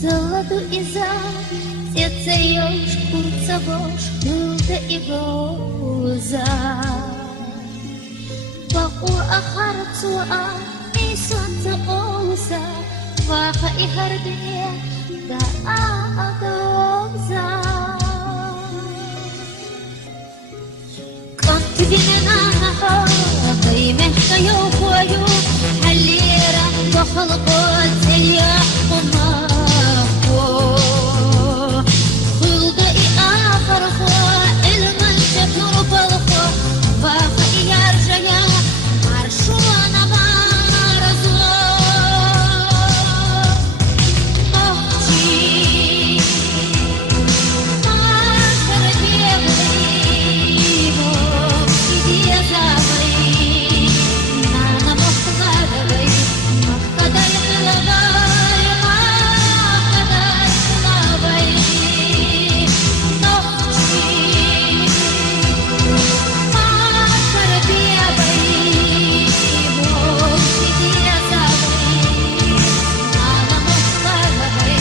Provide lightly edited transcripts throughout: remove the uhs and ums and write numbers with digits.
Zădu iza, još kurca boš, hilde I goza. Pa u aharcu a I sunca oza, vaha I harde da a doza. Konti dinena naha, قيمة يوفيو حليرة وخلقت اليوم خلق آخر خوا المنشف رفض فاخ يرجع عرشونا بارزو مهجي آخر بيغيبو إيدي زابي أنا مختلبي مختلب لغاي مختلب لغاي نهجي آخر بيغيبو إيدي زابي أنا مختلبي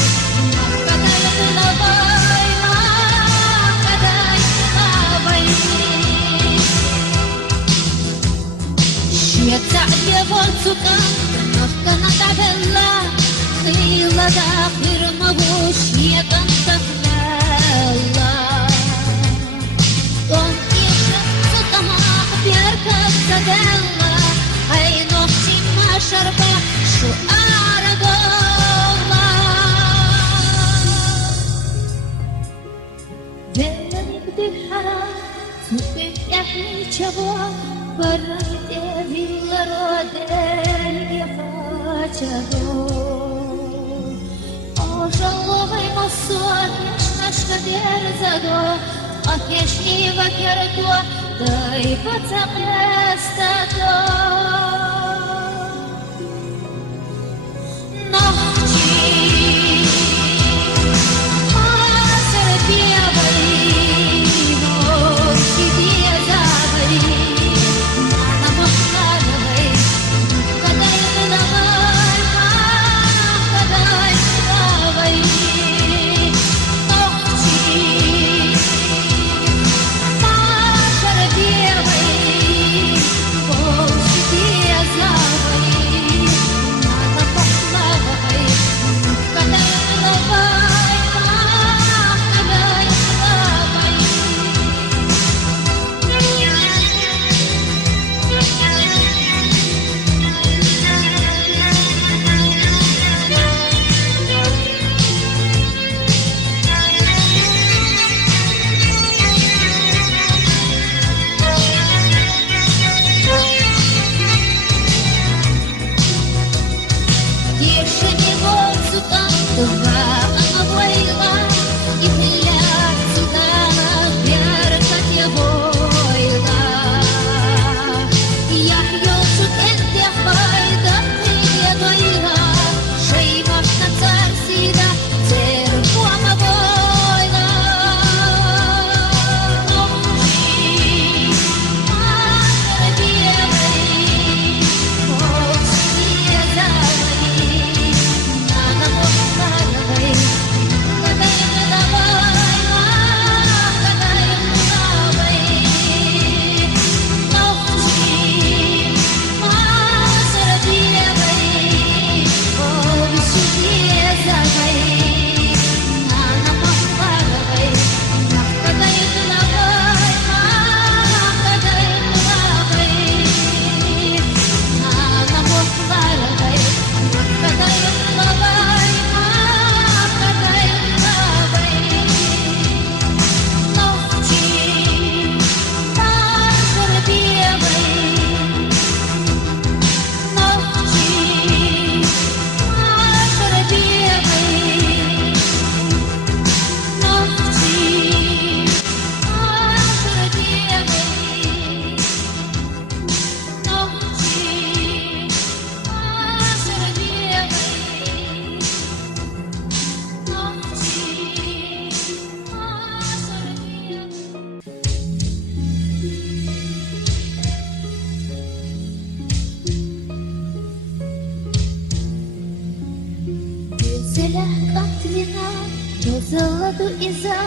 مختلب لغاي مختلب لغاي يتعب فرصك نفكنا تعبلا خيلة داخل مبوش يتنتفلا قم يشرب سطمع بيركب سدلا هاي نوحي ما شربة شو أرغولا دلني بديها سوبي يحني جبوا برد вилороден фачаго ожаловай масот нешнашка дерзаго ахешни вакерго дай пацақестаго нахчи асар биявай норси биязавай Yeah. Zălădu iza,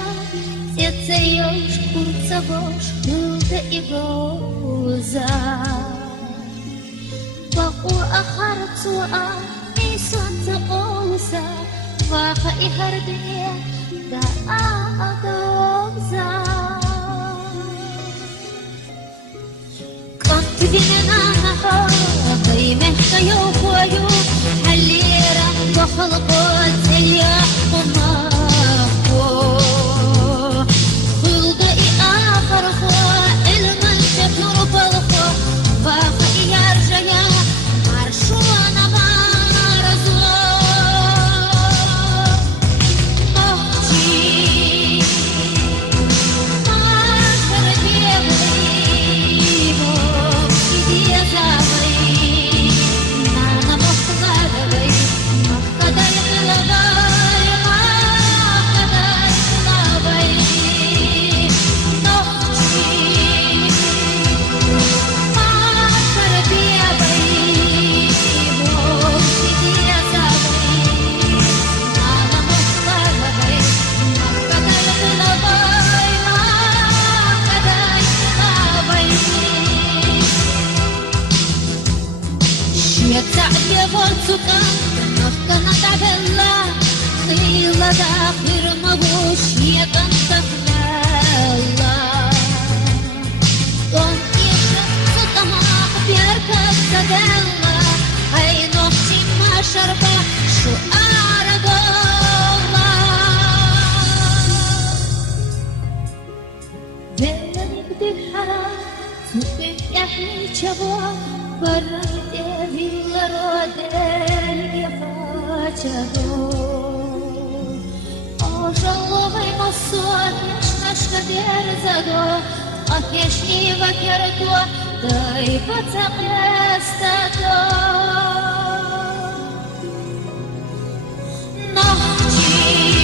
țețăioș, curțăvoș, hâldă igoza. Bău aharțua, mi soță oza, vaha ihardie, da adoza. Kont vine nanaha, băimehta eu voiu, halira, băhălgot, zelya, umahko. Hâldă i aharho, ilmânce plurbalho, vaha iarjaya, marșuana marazlo. Dakhir mabush yekan tafnala Don isha sutama bierka sadella Ay nohti ma sharba shu aragola Vela nibdiha Tupin yahni chabwa Barrayte villa rodel yafachado Жаловай масуат, нешнашка дерзадо, Ахешни вакердо, дай пацақестадо. Нохчи